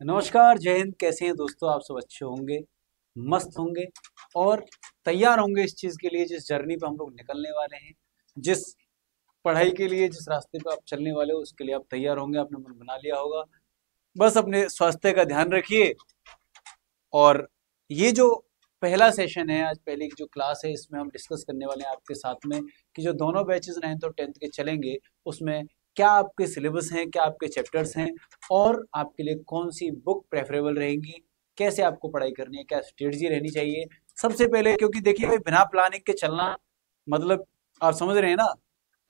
नमस्कार, जय हिंद। कैसे हैं दोस्तों? आप सब अच्छे होंगे, मस्त होंगे और तैयार होंगे इस चीज़ के लिए जिस जर्नी पे हम लोग निकलने वाले हैं, जिस पढ़ाई के लिए जिस रास्ते पे आप चलने वाले हो उसके लिए आप तैयार होंगे। आपने मन बना लिया होगा। बस अपने स्वास्थ्य का ध्यान रखिए। और ये जो पहला सेशन है, आज पहली जो क्लास है, इसमें हम डिस्कस करने वाले हैं आपके साथ में कि जो दोनों बैचेस 9th और 10th के चलेंगे उसमें क्या आपके सिलेबस हैं, क्या आपके चैप्टर्स हैं और आपके लिए कौन सी बुक प्रेफरेबल रहेंगी, कैसे आपको पढ़ाई करनी है, क्या स्ट्रेटजी रहनी चाहिए। सबसे पहले क्योंकि देखिए भाई, बिना प्लानिंग के चलना मतलब आप समझ रहे हैं ना,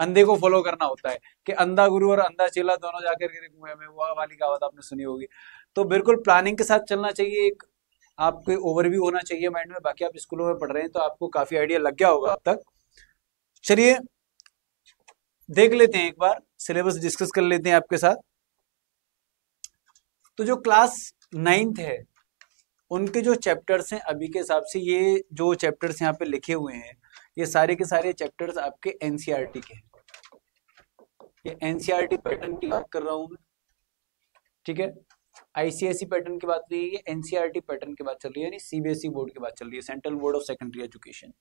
अंधे को फॉलो करना होता है कि अंधा गुरु और अंधा चेला दोनों जाकर के कुएं में, वो वाली कहावत आपने सुनी होगी। तो बिल्कुल प्लानिंग के साथ चलना चाहिए। एक आपको ओवरव्यू होना चाहिए माइंड में। बाकी आप स्कूलों में पढ़ रहे हैं तो आपको काफी आइडिया लग गया होगा अब तक। चलिए देख लेते हैं, एक बार सिलेबस डिस्कस कर लेते हैं आपके साथ। तो जो क्लास 9th है उनके जो चैप्टर्स हैं अभी के हिसाब से, ये जो चैप्टर्स यहाँ पे लिखे हुए हैं ये सारे के सारे चैप्टर्स आपके एनसीईआरटी के हैं। ये एनसीईआरटी पैटर्न की बात कर रहा हूँ मैं, ठीक है। आईसीएसई पैटर्न की बात नहीं है, ये एनसीईआरटी पैटर्न की बात चल रही है, यानी सीबीएसई बोर्ड की बात चल रही है, central board of secondary education.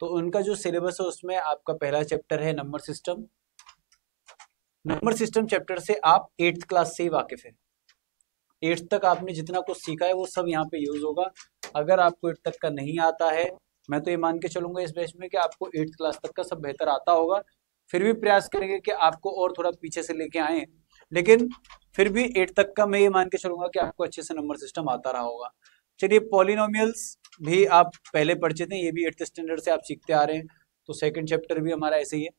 तो उनका जो सिलेबस है उसमें आपका पहला चैप्टर है number system. Number system chapter से आप 8th क्लास से ही वाकिफ है। 8th तक आपने जितना कुछ सीखा है वो सब यहाँ पे यूज होगा। अगर आपको 8th तक का नहीं आता है, मैं तो ये मान के चलूंगा इस बैच में कि आपको 8th क्लास तक का सब बेहतर आता होगा। फिर भी प्रयास करेंगे कि आपको और थोड़ा पीछे से लेके आए, लेकिन फिर भी 8th तक का मैं ये मान के चलूंगा कि आपको अच्छे से नंबर सिस्टम आता रहा होगा। चलिए, पॉलिनोमियल्स भी आप पहले परिचित हैं, ये भी 8th स्टैंडर्ड से आप सीखते आ रहे हैं, तो सेकंड चैप्टर भी हमारा ऐसे ही है।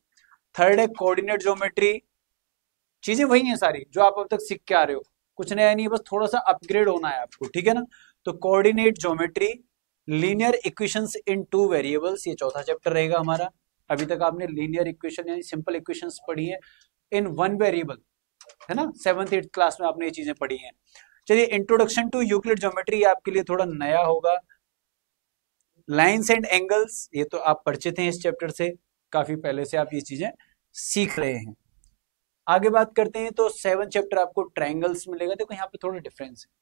थर्ड है कोऑर्डिनेट ज्योमेट्री। चीजें वही हैं सारी जो आप अब तक सीख के आ रहे हो, कुछ नया नहीं है, बस थोड़ा सा अपग्रेड होना है आपको, ठीक है ना। तो कोऑर्डिनेट ज्योमेट्री, लीनियर इक्वेशंस इन टू वेरिएबल्स, ये चौथा चैप्टर रहेगा हमारा। अभी तक आपने लीनियर इक्वेशन यानी सिंपल इक्वेशंस पढ़ी है इन वन वेरिएबल, है ना। 7th 8th क्लास में आपने ये चीजें पढ़ी हैं। चलिए, इंट्रोडक्शन टू यूक्लिड ज्योमेट्री आपके लिए थोड़ा नया होगा। लाइन्स एंड एंगल्स, ये तो आप परिचित हैं इस चैप्टर से, काफी पहले से आप ये चीजें सीख रहे हैं। आगे बात करते हैं तो 7th चैप्टर आपको ट्रायंगल्स मिलेगा। देखो यहाँ पे थोड़ा डिफरेंस है।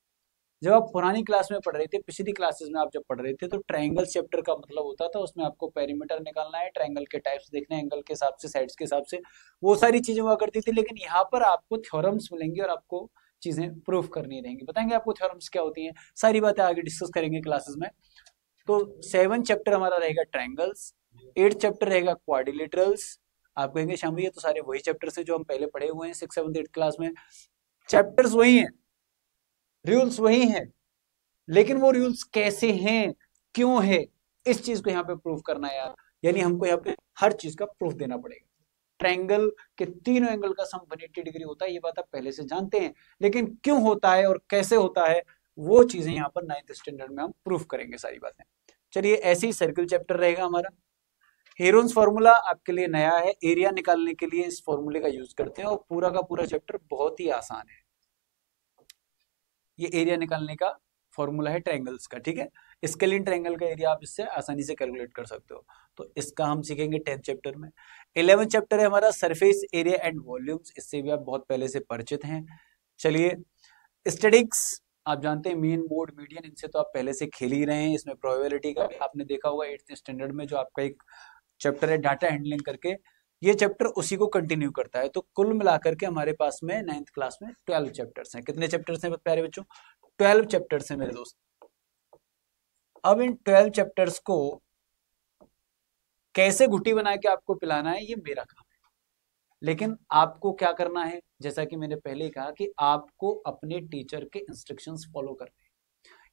जब आप पुरानी क्लास में पढ़ रहे थे, पिछली क्लासेस में आप जब पढ़ रहे थे, तो ट्रायंगल चैप्टर का मतलब होता था उसमें आपको पेरीमीटर निकालना है, ट्रायंगल के टाइप्स देखने हैं, एंगल के हिसाब से, साइड्स के हिसाब से, वो सारी चीजें हुआ करती थी। लेकिन यहाँ पर आपको थ्योरम्स मिलेंगे और आपको चीजें प्रूफ करनी रहेंगी। बताएंगे आपको थ्योरम्स क्या होती हैं, सारी बातें आगे डिस्कस करेंगे क्लासेस में। तो 7th चैप्टर हमारा रहेगा ट्रायंगल्स। 8th चैप्टर रहेगा क्वाड्रिलेटरल्स। आप कहेंगे श्याम भैया, तो सारे वही चैप्टर से जो हम पहले पढ़े हुए हैं 6th 7th 8th क्लास में। चैप्टर्स वही हैं, रूल्स वही हैं, लेकिन वो रूल्स कैसे हैं, क्यों है, इस चीज को यहाँ पे प्रूफ करना है यार। यानी हमको यहाँ पे हर चीज का प्रूफ देना पड़ेगा। ट्रायंगल के तीनों एंगल का सम 180 डिग्री होता है, ये बात आप पहले से जानते हैं, लेकिन क्यों होता है और कैसे होता है वो चीजें यहाँ पर 9th स्टैंडर्ड में हम प्रूफ करेंगे सारी बातें। चलिए, ऐसे ही सर्किल चैप्टर रहेगा हमारा। हेरोन्स फॉर्मूला आपके लिए नया है, एरिया निकालने के लिए इस फॉर्मूले का यूज करते हैं और पूरा का पूरा चैप्टर बहुत ही आसान है। ये एरिया निकालने का फॉर्मूला है ट्रायंगल्स का, ठीक है। स्केलिन ट्रायंगल का एरिया आप इससे आसानी से कैलकुलेट कर सकते हो। तो इसका हम सीखेंगे 10th चैप्टर में। 11th चैप्टर है हमारा सरफेस एरिया एंड वॉल्यूम्स, इससे भी आप बहुत पहले से परिचित हैं। चलिए, स्टैटिक्स आप जानते हैं, मीन मोड मीडियन, इनसे तो आप पहले से खेल ही रहे हैं। इसमें प्रोबेबिलिटी का भी आपने देखा होगा 8th स्टैंडर्ड में, जो आपका एक चैप्टर है डाटा हैंडलिंग करके, ये चैप्टर उसी को कंटिन्यू करता है। तो कुल मिलाकर के हमारे पास में 9th क्लास में 12 चैप्टर्स हैं। कितने चैप्टर्स हैं प्यारे बच्चों? 12 चैप्टर्स हैं मेरे दोस्त। अब इन 12 चैप्टर्स को कैसे घुटी बना के आपको पिलाना है, ये मेरा काम है। लेकिन आपको क्या करना है, जैसा कि मैंने पहले ही कहा कि आपको अपने टीचर के इंस्ट्रक्शंस फॉलो करने हैं।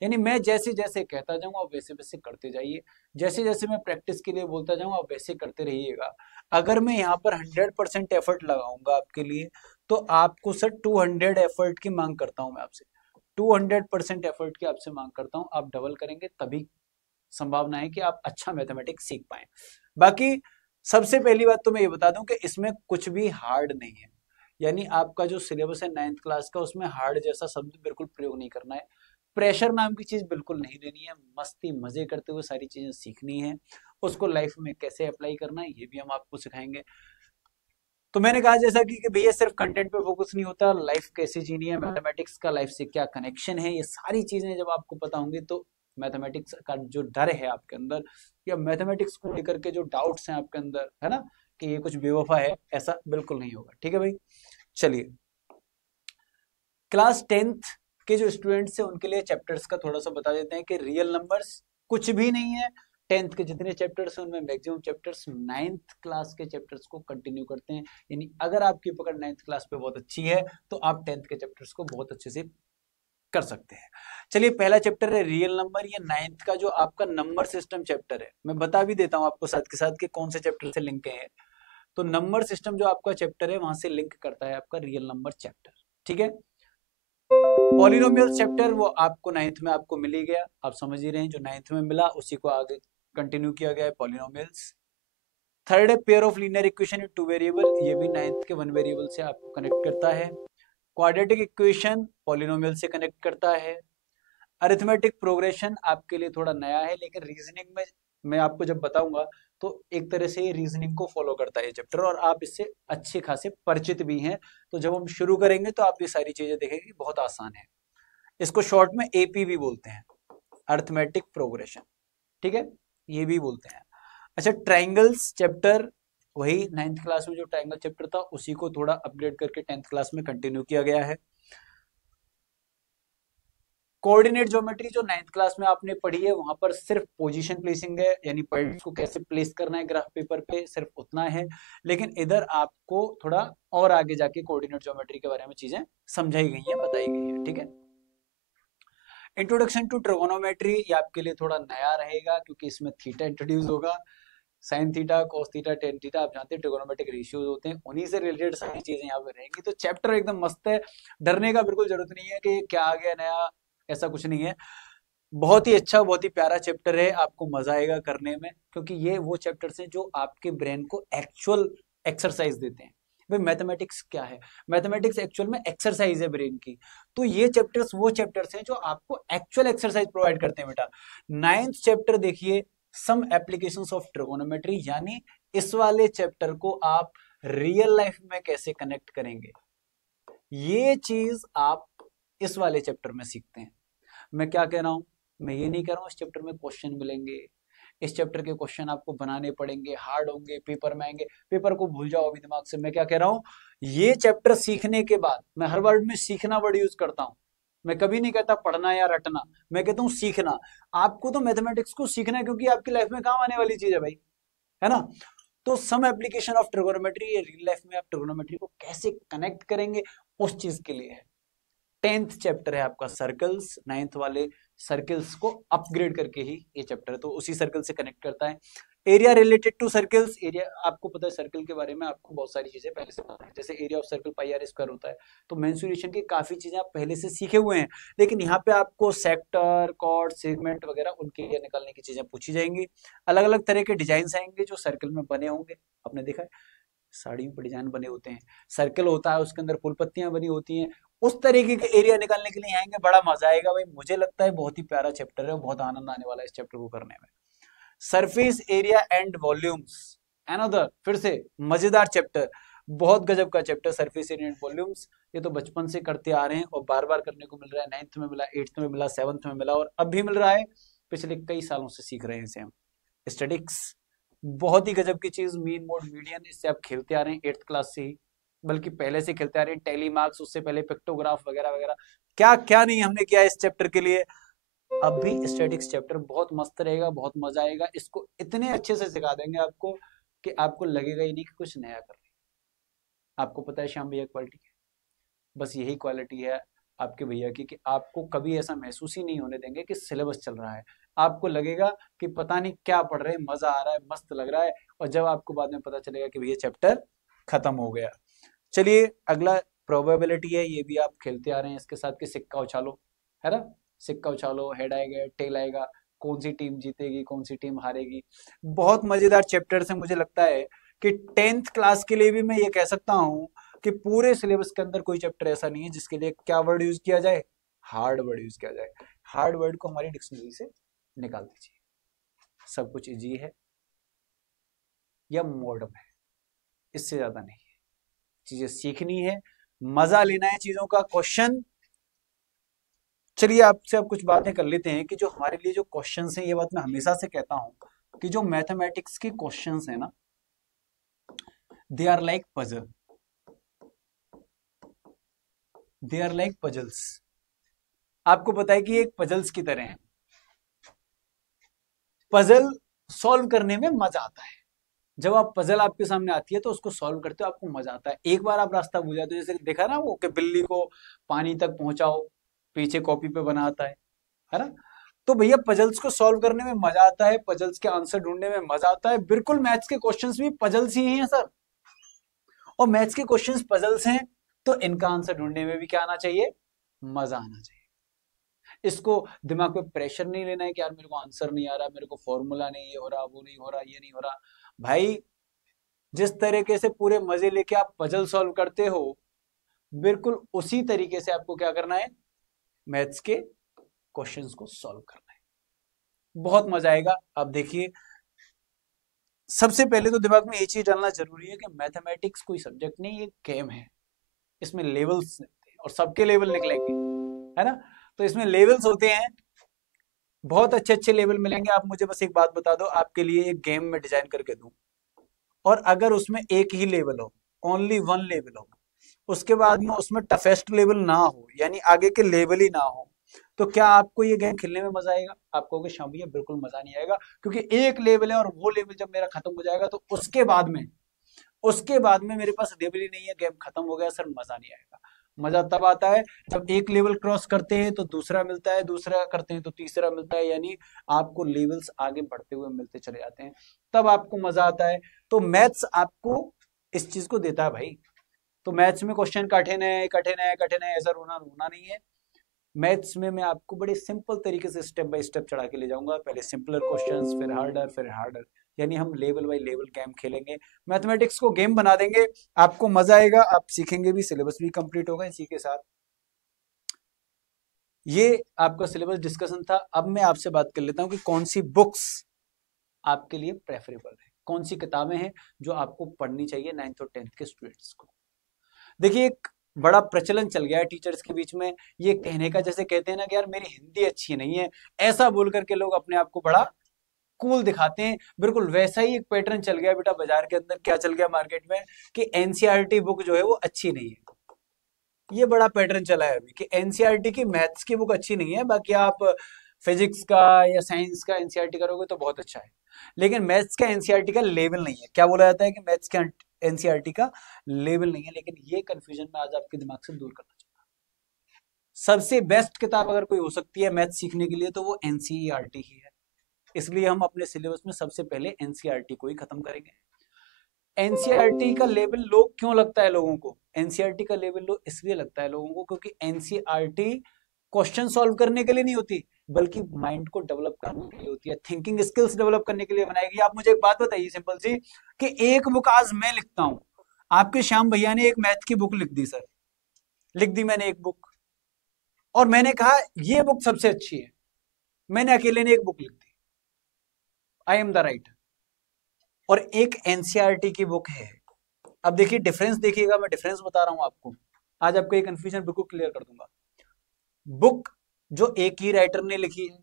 यानी मैं जैसे जैसे कहता जाऊंगा आप वैसे वैसे करते जाइए, जैसे जैसे मैं प्रैक्टिस के लिए बोलता जाऊंगा आप वैसे करते रहिएगा। अगर मैं यहाँ पर 100% एफर्ट लगाऊंगा आपके लिए, तो आपको सर 200 एफर्ट की मांग करता हूं मैं आपसे। 200% एफर्ट की आपसे मांग करता हूं। आप डबल करेंगे तभी संभावना है कि आप अच्छा मैथमेटिक्स सीख पाए। बाकी सबसे पहली बात तो मैं ये बता दूं कि इसमें कुछ भी हार्ड नहीं है। यानी आपका जो सिलेबस है 9th क्लास का, उसमें हार्ड जैसा शब्द बिल्कुल प्रयोग नहीं करना है। प्रेशर नाम की चीज बिल्कुल नहीं लेनी है। मस्ती मजे करते हुए सारी चीजें सीखनी है। उसको लाइफ में कैसे अप्लाई करना है ये भी हम आपको सिखाएंगे। तो मैंने कहा जैसा कि भैया सिर्फ कंटेंट पे फोकस नहीं होता, लाइफ कैसे जीनी है, मैथमेटिक्स का लाइफ से क्या कनेक्शन है, ये सारी चीजें जब आपको पता होंगी तो मैथमेटिक्स का जो डर है आपके अंदर या मैथमेटिक्स को लेकर के जो डाउट्स हैं आपके अंदर, है ना, कि ये कुछ बेवफा है, ऐसा बिल्कुल नहीं होगा। ठीक है भाई, चलिए क्लास 10th के जो स्टूडेंट्स हैं उनके लिए चैप्टर्स का थोड़ा सा बता देते हैं कि रियल नंबर्स कुछ भी नहीं है। 10th के जितने चैप्टर्स हैं उनमें मैक्सिमम चैप्टर्स 9th क्लास के चैप्टर्स को कंटिन्यू करते हैं। यानी अगर आपकी पकड़ 9th क्लास पे बहुत अच्छी है तो आप 10th के चैप्टर्स को बहुत अच्छे से कर सकते हैं। चलिए पहला चैप्टर है रियल नंबर। ये 9th का जो आपका नंबर सिस्टम चैप्टर है, मैं बता भी देता हूँ आपको साथ के साथ कि कौन से चैप्टर से लिंक है। तो नंबर सिस्टम जो आपका चैप्टर है वहां से लिंक करता है आपका रियल नंबर चैप्टर। ठीक है, पॉलिनोमियल चैप्टर वो आपको 9th में आपको मिल ही गया, आप समझ ही रहे हैं, जो 9th में मिला उसी को आगे कंटिन्यू किया गया है पॉलिनोमियल्स। थर्ड है pair of linear equation in two variable, ये भी 9th के वन वेरिएबल से आपको कनेक्ट करता है। क्वाड्रेटिक इक्वेशन पॉलिनोमियल से कनेक्ट करता है। अरिथमेटिक प्रोग्रेशन आपके लिए थोड़ा नया है, लेकिन रीजनिंग में मैं आपको जब बताऊंगा तो एक तरह से ये रीजनिंग को फॉलो करता है ये चैप्टर, और आप इससे अच्छे खासे परिचित भी हैं। तो जब हम शुरू करेंगे तो आप ये सारी चीजें देखेंगे, बहुत आसान है। इसको शॉर्ट में एपी भी बोलते हैं, अरिथमेटिक प्रोग्रेशन। ठीक है, ये भी बोलते हैं। अच्छा, ट्राइंगल्स चैप्टर वही 9th क्लास में जो ट्राइंगल चैप्टर था उसी को थोड़ा अपग्रेड करके 10th क्लास में कंटिन्यू किया गया है। कोऑर्डिनेट ज्योमेट्री जो 9th क्लास में आपने पढ़ी है वहां पर सिर्फ पोजीशन प्लेसिंग है, यानी पॉइंट्स को कैसे प्लेस करना है ग्राफ पेपर पे, सिर्फ उतना है। लेकिन इधर आपको थोड़ा और आगे जाके कोऑर्डिनेट ज्योमेट्री के बारे में चीजें समझाई गई हैं, बताई गई है। ठीक है, इंट्रोडक्शन टू ट्रिगोनोमेट्री ये आपके लिए थोड़ा नया रहेगा क्योंकि इसमें थीटा इंट्रोड्यूस होगा। Sine theta, cos theta, tan theta, आप जानते हैं ट्रिगोनोमेट्रिक रेशियोज होते हैं, उन्हीं से रिलेटेड सारी चीजें यहाँ पे रहेंगी। तो चैप्टर एकदम मस्त है, डरने का बिल्कुल जरूरत नहीं है कि क्या आ गया नया, ऐसा कुछ नहीं है। बहुत ही अच्छा, बहुत ही प्यारा चैप्टर है, आपको मजा आएगा करने में, क्योंकि ये वो चैप्टर्स हैं जो आपके ब्रेन को एक्चुअल एक्सरसाइज देते हैं। भाई मैथमेटिक्स क्या है, मैथमेटिक्स एक्चुअल में एक्सरसाइज है ब्रेन की। तो ये चैप्टर्स वो चैप्टर्स हैं जो आपको एक्चुअल एक्सरसाइज प्रोवाइड करते हैं बेटा। 9th चैप्टर देखिए, सम एप्लीकेशंस ऑफ ट्रिगोनोमेट्री, यानी इस वाले चैप्टर को आप रियल लाइफ में कैसे कनेक्ट करेंगे, ये चीज आप इस वाले चैप्टर में सीखते हैं। मैं क्या कह रहा हूं, मैं ये नहीं कह रहा हूं इस चैप्टर में क्वेश्चन मिलेंगे, इस चैप्टर के क्वेश्चन आपको बनाने पड़ेंगे, हार्ड होंगे, पेपर में आएंगे, पेपर को भूल जाओ अभी दिमाग से। मैं क्या कह रहा हूं, ये चैप्टर सीखने के बाद, मैं हर वर्ड में सीखना वर्ड यूज करता हूं, मैं कभी नहीं कहता पढ़ना या रटना, मैं कहता हूं सीखना। आपको तो मैथमेटिक्स को सीखना है क्योंकि आपकी लाइफ में काम आने वाली चीज है भाई, है ना। तो सम एप्लीकेशन ऑफ ट्रिगोनोमेट्री, ये रियल लाइफ में आप ट्रिगोनोमेट्री को कैसे कनेक्ट करेंगे उस चीज के लिए है। 10th चैप्टर है आपका सर्कल्स, 9th वाले सर्कल्स को अपग्रेड करके ही ये चैप्टर है, तो उसी सर्कल से कनेक्ट करता है। Area related to circles, area आपको पता है सर्कल के बारे में आपको बहुत सारी चीजें पहले से पता है, जैसे area of circle pi r square होता है। तो मेंसुरेशन की काफी चीजें आप पहले से सीखे हुए हैं, लेकिन यहाँ पे आपको सेक्टर, कॉर्ड, सेगमेंट वगैरह उनके एरिया निकालने की चीजें पूछी जाएंगी। अलग अलग तरह के डिजाइन आएंगे जो सर्कल में बने होंगे, आपने देखा है साड़ियों पर डिजाइन बने होते हैं, सर्कल होता है उसके अंदर फूल पत्तियां बनी होती हैं, उस तरीके के एरिया निकालने के लिए आएंगे, बड़ा मजा आएगा भाई। मुझे लगता है बहुत ही प्यारा चैप्टर है, बहुत आनंद आने वाला है इस चैप्टर को करने में। Surface area and volumes, another फिर से मजेदार चैप्टर, बहुत गजब का chapter surface area and volumes. ये तो बचपन से करते आ रहे हैं और बार बार करने को मिल रहा है, 9th में मिला, 8th में मिला, 7th में मिला और अब भी मिल रहा है, पिछले कई सालों से सीख रहे हैं इसे हम। स्टैटिक्स बहुत ही गजब की चीज, मीन मोड मीडियन, इससे आप खेलते आ रहे हैं 8th क्लास से ही, बल्कि पहले से खेलते आ रहे हैं। टैली मार्क्स, उससे पहले पिक्टोग्राफ वगैरह वगैरह, क्या क्या नहीं हमने किया इस चैप्टर के लिए। अब भी स्टैटिक्स चैप्टर बहुत मस्त रहेगा, बहुत मजा आएगा, इसको इतने अच्छे से सिखा देंगे आपको कि आपको लगेगा ही नहीं कि कुछ नया कर रहे हैं। आपको पता है श्याम भैया क्वालिटी है, बस यही क्वालिटी है आपके भैया की, कि आपको कभी ऐसा महसूस ही नहीं होने देंगे कि सिलेबस चल रहा है। आपको लगेगा कि पता नहीं क्या पढ़ रहे हैं, मजा आ रहा है, मस्त लग रहा है, और जब आपको बाद में पता चलेगा कि भैया चैप्टर खत्म हो गया। चलिए अगला प्रोबेबिलिटी है, ये भी आप खेलते आ रहे हैं इसके साथ, कि सिक्का उछालो, है ना, सिक्का उछालो, हेड आएगा टेल आएगा, कौन सी टीम जीतेगी कौन सी टीम हारेगी। बहुत मजेदार चैप्टर्स है, मुझे लगता है कि 10th क्लास के लिए भी मैं ये कह सकता हूँ कि पूरे सिलेबस के अंदर कोई चैप्टर ऐसा नहीं है जिसके लिए क्या वर्ड यूज किया जाए, हार्ड वर्ड यूज किया जाए। हार्ड वर्ड को हमारी डिक्शनरी से निकाल दीजिए, सब कुछ इजी है या मॉडर्न है, इससे ज्यादा नहीं है। चीजें सीखनी है, मजा लेना है चीजों का। क्वेश्चन, चलिए आपसे अब कुछ बातें कर लेते हैं कि जो हमारे लिए जो क्वेश्चंस हैं, ये बात मैं हमेशा से कहता हूं कि जो मैथमेटिक्स के क्वेश्चंस हैं ना, they are like puzzle, they are like puzzles. आपको पता है कि ये एक पजल्स की तरह है। पजल सॉल्व करने में मजा आता है। जब आप पजल आपके सामने आती है तो उसको सॉल्व करते हो, आपको मजा आता है। एक बार आप रास्ता भूल जाते हो, जैसे देखा ना वो कि बिल्ली को पानी तक पहुंचाओ, पीछे कॉपी पे बनाता है ना। तो भैया पजल्स को सॉल्व करने में मजा आता है, पजल्स के आंसर ढूंढने में मजा आता है। बिल्कुल मैथ्स के क्वेश्चंस भी पजल्स ही हैं सर, और मैथ्स के क्वेश्चंस पजल्स हैं, तो इनका आंसर ढूंढने में भी क्या आना चाहिए, मजा आना चाहिए। इसको दिमाग पे प्रेशर नहीं लेना है कि यार मेरे को आंसर नहीं आ रहा, मेरे को फॉर्मूला नहीं ये हो रहा, वो नहीं हो रहा, ये नहीं हो रहा। भाई जिस तरीके से पूरे मजे लेके आप पजल सॉल्व करते हो, बिल्कुल उसी तरीके से आपको क्या करना है, मैथ्स के क्वेश्चंस को सॉल्व करना है। बहुत मजा आएगा। आप देखिए, सबसे पहले तो दिमाग में ये चीज डालना जरूरी है कि मैथमेटिक्स कोई सब्जेक्ट नहीं, एक गेम है। इसमें लेवल्स और सबके लेवल निकलेंगे, है ना। तो इसमें लेवल्स होते हैं, बहुत अच्छे अच्छे लेवल मिलेंगे। आप मुझे बस एक बात बता दो, आपके लिए एक गेम में डिजाइन करके दूं, और अगर उसमें एक ही लेवल हो, ओनली वन लेवल हो, उसके बाद में उसमें टफेस्ट लेवल ना हो, यानी आगे के लेवल ही ना हो, तो क्या आपको ये गेम खेलने में मजा आएगा? आप कहोगे शाम भैया बिल्कुल मजा नहीं आएगा, क्योंकि एक लेवल है और वो लेवल जब मेरा खत्म हो जाएगा तो उसके बाद में मेरे पास लेवल ही नहीं है, गेम खत्म हो गया सर, मजा नहीं आएगा। मजा तब आता है जब एक लेवल क्रॉस करते हैं तो दूसरा मिलता है, दूसरा करते हैं तो तीसरा मिलता है, यानी आपको लेवल्स आगे बढ़ते हुए मिलते चले जाते हैं, तब आपको मजा आता है। तो मैथ्स आपको इस चीज को देता है भाई। तो मैथ्स में क्वेश्चन कठिन है, कठिन है, कठिन है, ऐसा रोना नहीं है। मैथ्स में मैं आपको बड़े सिंपल तरीके से स्टेप बाय स्टेप चढ़ा के ले जाऊंगा। पहले सिंपलर क्वेश्चंस, फिर हार्डर, फिर हार्डर, यानी हम लेवल बाय लेवल गेम खेलेंगे। मैथमेटिक्स को गेम बना देंगे, आपको मजा आएगा, आप सीखेंगे भी, सिलेबस भी कंप्लीट होगा इसी के साथ। ये आपका सिलेबस डिस्कशन था। अब मैं आपसे बात कर लेता हूँ कि कौन सी बुक्स आपके लिए प्रेफरेबल है, कौन सी किताबें हैं जो आपको पढ़नी चाहिए 9th और 10th के स्टूडेंट्स को। देखिए, एक बड़ा प्रचलन चल गया है टीचर्स के बीच में ये कहने का, जैसे कहते हैं ना कि यार मेरी हिंदी अच्छी नहीं है, ऐसा बोल करके लोग अपने आप को बड़ा कूल दिखाते हैं। बिल्कुल वैसा ही एक पैटर्न चल गया बेटा बाजार के अंदर। क्या चल गया मार्केट में कि एनसीईआरटी बुक जो है वो अच्छी नहीं है। ये बड़ा पैटर्न चला है अभी कि एनसीईआरटी की मैथ्स की बुक अच्छी नहीं है, बाकी आप फिजिक्स का या साइंस का एनसीईआरटी करोगे तो बहुत अच्छा है, लेकिन मैथ्स का एनसीईआरटी का लेवल नहीं है। क्या बोला जाता है कि मैथ्स का एनसीईआरटी का लेवल नहीं है, लेकिन ये कंफ्यूजन मैं आज आपके दिमाग से दूर करना चाहता हूँ। सबसे बेस्ट किताब अगर कोई हो सकती है मैथ्स सीखने के लिए तो वो एनसीईआरटी ही है। इसलिए हम अपने सिलेबस में सबसे पहले एनसीईआरटी को ही खत्म करेंगे। एनसीईआरटी का लेवल लो क्यों लगता है लोगों को? एनसीईआरटी का लेवल लो इसलिए लगता है लोगों को क्योंकि एनसीईआरटी क्वेश्चन सॉल्व करने के लिए नहीं होती, बल्कि माइंड को डेवलप करने के लिए होती है, थिंकिंग स्किल्स डेवलप करने के लिए बनाएगी। आप मुझे एक बात बताइए सिंपल सी, कि एक बुक आज मैं लिखता हूं, आपके श्याम भैया ने एक मैथ की बुक लिख दी सर, लिख दी मैंने एक बुक, और मैंने कहा ये बुक सबसे अच्छी है, मैंने अकेले ने एक बुक लिख दी, आई एम द राइटर। और एक एनसीईआरटी की बुक है। अब देखिए डिफरेंस, देखिएगा मैं डिफरेंस बता रहा हूं आपको, आज आपको ये कंफ्यूजन बिल्कुल क्लियर कर दूंगा। बुक जो एक ही राइटर ने लिखी है,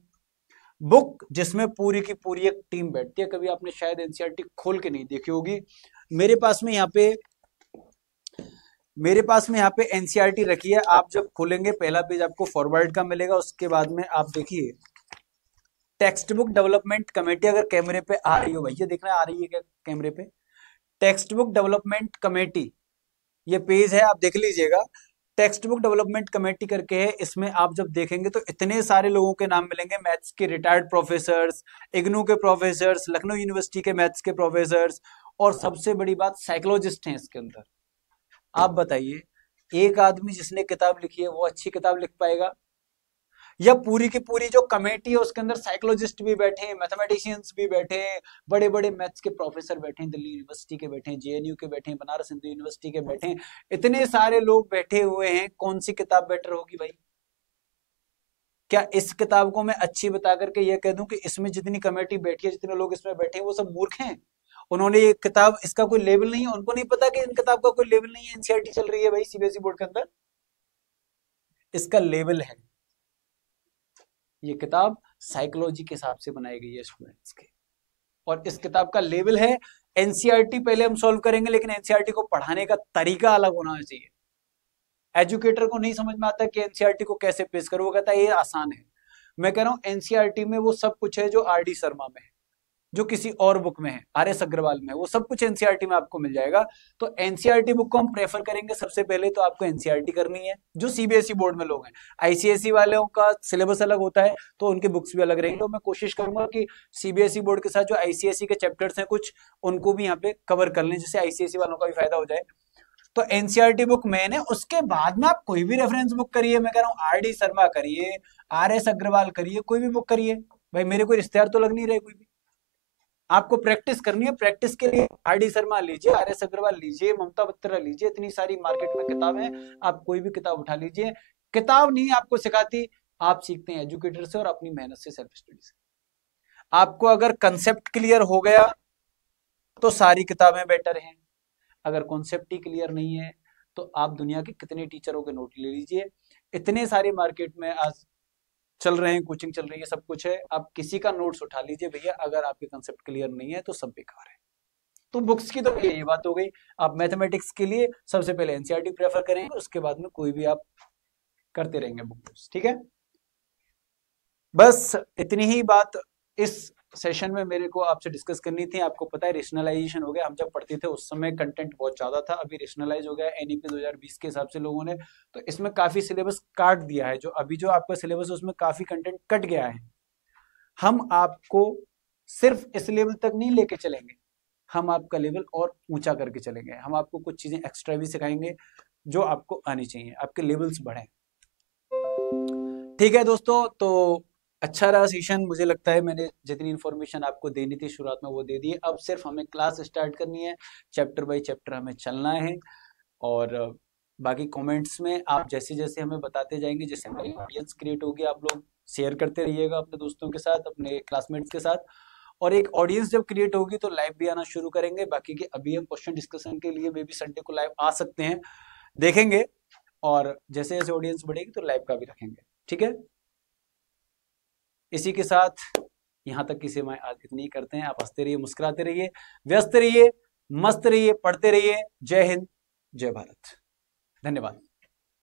बुक जिसमें पूरी की पूरी एक टीम बैठती है। कभी आपने शायद एनसीईआरटी खोल के नहीं देखी होगी। मेरे पास में यहाँ पे एनसीईआरटी रखी है। आप जब खोलेंगे पहला पेज आपको फॉरवर्ड का मिलेगा, उसके बाद में आप देखिए टेक्स्ट बुक डेवलपमेंट कमेटी, अगर कैमरे पे आ रही हो भैया, देखना आ रही है क्या कैमरे पे? टेक्स्ट बुक डेवलपमेंट कमेटी ये पेज है, आप देख लीजिएगा। टेक्स्ट बुक डेवलपमेंट कमेटी करके है, इसमें आप जब देखेंगे तो इतने सारे लोगों के नाम मिलेंगे, मैथ्स के रिटायर्ड प्रोफेसर्स, इग्नू के प्रोफेसर्स, लखनऊ यूनिवर्सिटी के मैथ्स के प्रोफेसर्स, और सबसे बड़ी बात साइकोलॉजिस्ट हैं इसके अंदर। आप बताइए, एक आदमी जिसने किताब लिखी है वो अच्छी किताब लिख पाएगा, या पूरी की पूरी जो कमेटी है उसके अंदर साइकोलॉजिस्ट भी बैठे हैं, मैथमेटिशियंस भी बैठे हैं, बड़े बड़े मैथ्स के प्रोफेसर बैठे हैं, दिल्ली यूनिवर्सिटी के बैठे हैं, जेएनयू के बैठे हैं, बनारस हिंदू यूनिवर्सिटी के बैठे हैं, इतने सारे लोग बैठे हुए हैं, कौन सी किताब बेटर होगी भाई? क्या इस किताब को मैं अच्छी बता करके ये कह दूं कि इसमें जितनी कमेटी बैठी है, जितने लोग इसमें बैठे हैं वो सब मूर्ख हैं, उन्होंने ये किताब, इसका कोई लेवल नहीं है, उनको नहीं पता कि इन किताब का कोई लेवल नहीं है, एनसीईआरटी चल रही है भाई सीबीएसई बोर्ड के अंदर, इसका लेवल है। ये किताब साइकोलॉजी के हिसाब से बनाई गई है स्टूडेंट्स के, और इस किताब का लेवल है एनसीईआरटी। पहले हम सॉल्व करेंगे, लेकिन एनसीईआरटी को पढ़ाने का तरीका अलग होना चाहिए। एजुकेटर को नहीं समझ में आता कि एनसीईआरटी को कैसे पेश करो, वो कहता है ये आसान है। मैं कह रहा हूँ एनसीईआरटी में वो सब कुछ है जो आरडी शर्मा में है, जो किसी और बुक में है, आर.एस. अग्रवाल में, वो सब कुछ एनसीईआरटी में आपको मिल जाएगा। तो एनसीईआरटी बुक को हम प्रेफर करेंगे सबसे पहले, तो आपको एनसीईआरटी करनी है। जो सीबीएसई बोर्ड में लोग हैं, आईसीएसई वालों का सिलेबस अलग होता है, तो उनकी बुक्स भी अलग रहेंगी। तो मैं कोशिश करूंगा कि सीबीएसई बोर्ड के साथ जो आईसीएसई के चैप्टर्स हैं कुछ, उनको भी यहाँ पे कवर कर लें, जिससे आईसीएसई वालों का भी फायदा हो जाए। तो एनसीईआरटी बुक मेन है, उसके बाद में आप कोई भी रेफरेंस बुक करिए। मैं कह रहा हूँ आर.डी. शर्मा करिए, आर.एस. अग्रवाल करिए, कोई भी बुक करिए भाई, मेरे कोई रिश्तेदार तो लग नहीं रहे कोई भी। आपको प्रैक्टिस करनी है, प्रैक्टिस के लिए आर.डी. शर्मा लीजिए, आर.एस. अग्रवाल लीजिए, ममता बत्रा लीजिए, इतनी सारी मार्केट में किताबें हैं, आप कोई भी किताब उठा लीजिए। किताब नहीं आपको सिखाती, आप सीखते हैं एजुकेटर से और अपनी मेहनत से, सेल्फ स्टडी से। आपको अगर कंसेप्ट क्लियर हो गया तो सारी किताबें बेटर हैं, अगर कॉन्सेप्ट ही क्लियर नहीं है तो आप दुनिया के कितने टीचरों के नोट ले लीजिए, इतने सारे मार्केट में आज चल रहे हैं, कोचिंग चल रही है, सब कुछ है, आप किसी का नोट्स उठा लीजिए भैया, अगर आपके कंसेप्ट क्लियर नहीं है तो सब बेकार है। तो बुक्स की तो ये बात हो गई। आप मैथमेटिक्स के लिए सबसे पहले एनसीईआरटी प्रेफर करेंगे, उसके बाद में कोई भी आप करते रहेंगे बुक, ठीक है। बस इतनी ही बात इस सेशन में मेरे को आपसे डिस्कस करनी थी। आपको पता है रेशनलाइजेशन हो गया, हम जब पढ़ते थे उस समय कंटेंट बहुत ज्यादा था, अभी रेशनलाइज हो गया एनईपी 2020 के हिसाब से लोगों ने, तो इसमें काफी सिलेबस काट दिया है। जो अभी जो आपका सिलेबस है उसमें काफी कंटेंट कट गया है। हम आपको सिर्फ इस लेवल तक नहीं लेके चलेंगे, हम आपका लेवल और ऊंचा करके चलेंगे। हम आपको कुछ चीजें एक्स्ट्रा भी सिखाएंगे जो आपको आनी चाहिए, आपके लेवल्स बढ़े। ठीक है दोस्तों, तो अच्छा रहा सेशन, मुझे लगता है मैंने जितनी इन्फॉर्मेशन आपको देनी थी शुरुआत में वो दे दी है। अब सिर्फ हमें क्लास स्टार्ट करनी है, चैप्टर बाय चैप्टर हमें चलना है, और बाकी कमेंट्स में आप जैसे जैसे हमें बताते जाएंगे, जैसे हमारी ऑडियंस क्रिएट होगी, आप लोग शेयर करते रहिएगा अपने दोस्तों के साथ, अपने क्लासमेट्स के साथ, और एक ऑडियंस जब क्रिएट होगी तो लाइव भी आना शुरू करेंगे। बाकी के अभी हम क्वेश्चन डिस्कशन के लिए मे बी संडे को लाइव आ सकते हैं, देखेंगे, और जैसे जैसे ऑडियंस बढ़ेगी तो लाइव का भी रखेंगे, ठीक है। इसी के साथ यहाँ तक की सेवाएं आज इतनी ही करते हैं। आप हंसते रहिए, मुस्कुराते रहिए, व्यस्त रहिए, मस्त रहिए, पढ़ते रहिए। जय हिंद, जय भारत, धन्यवाद।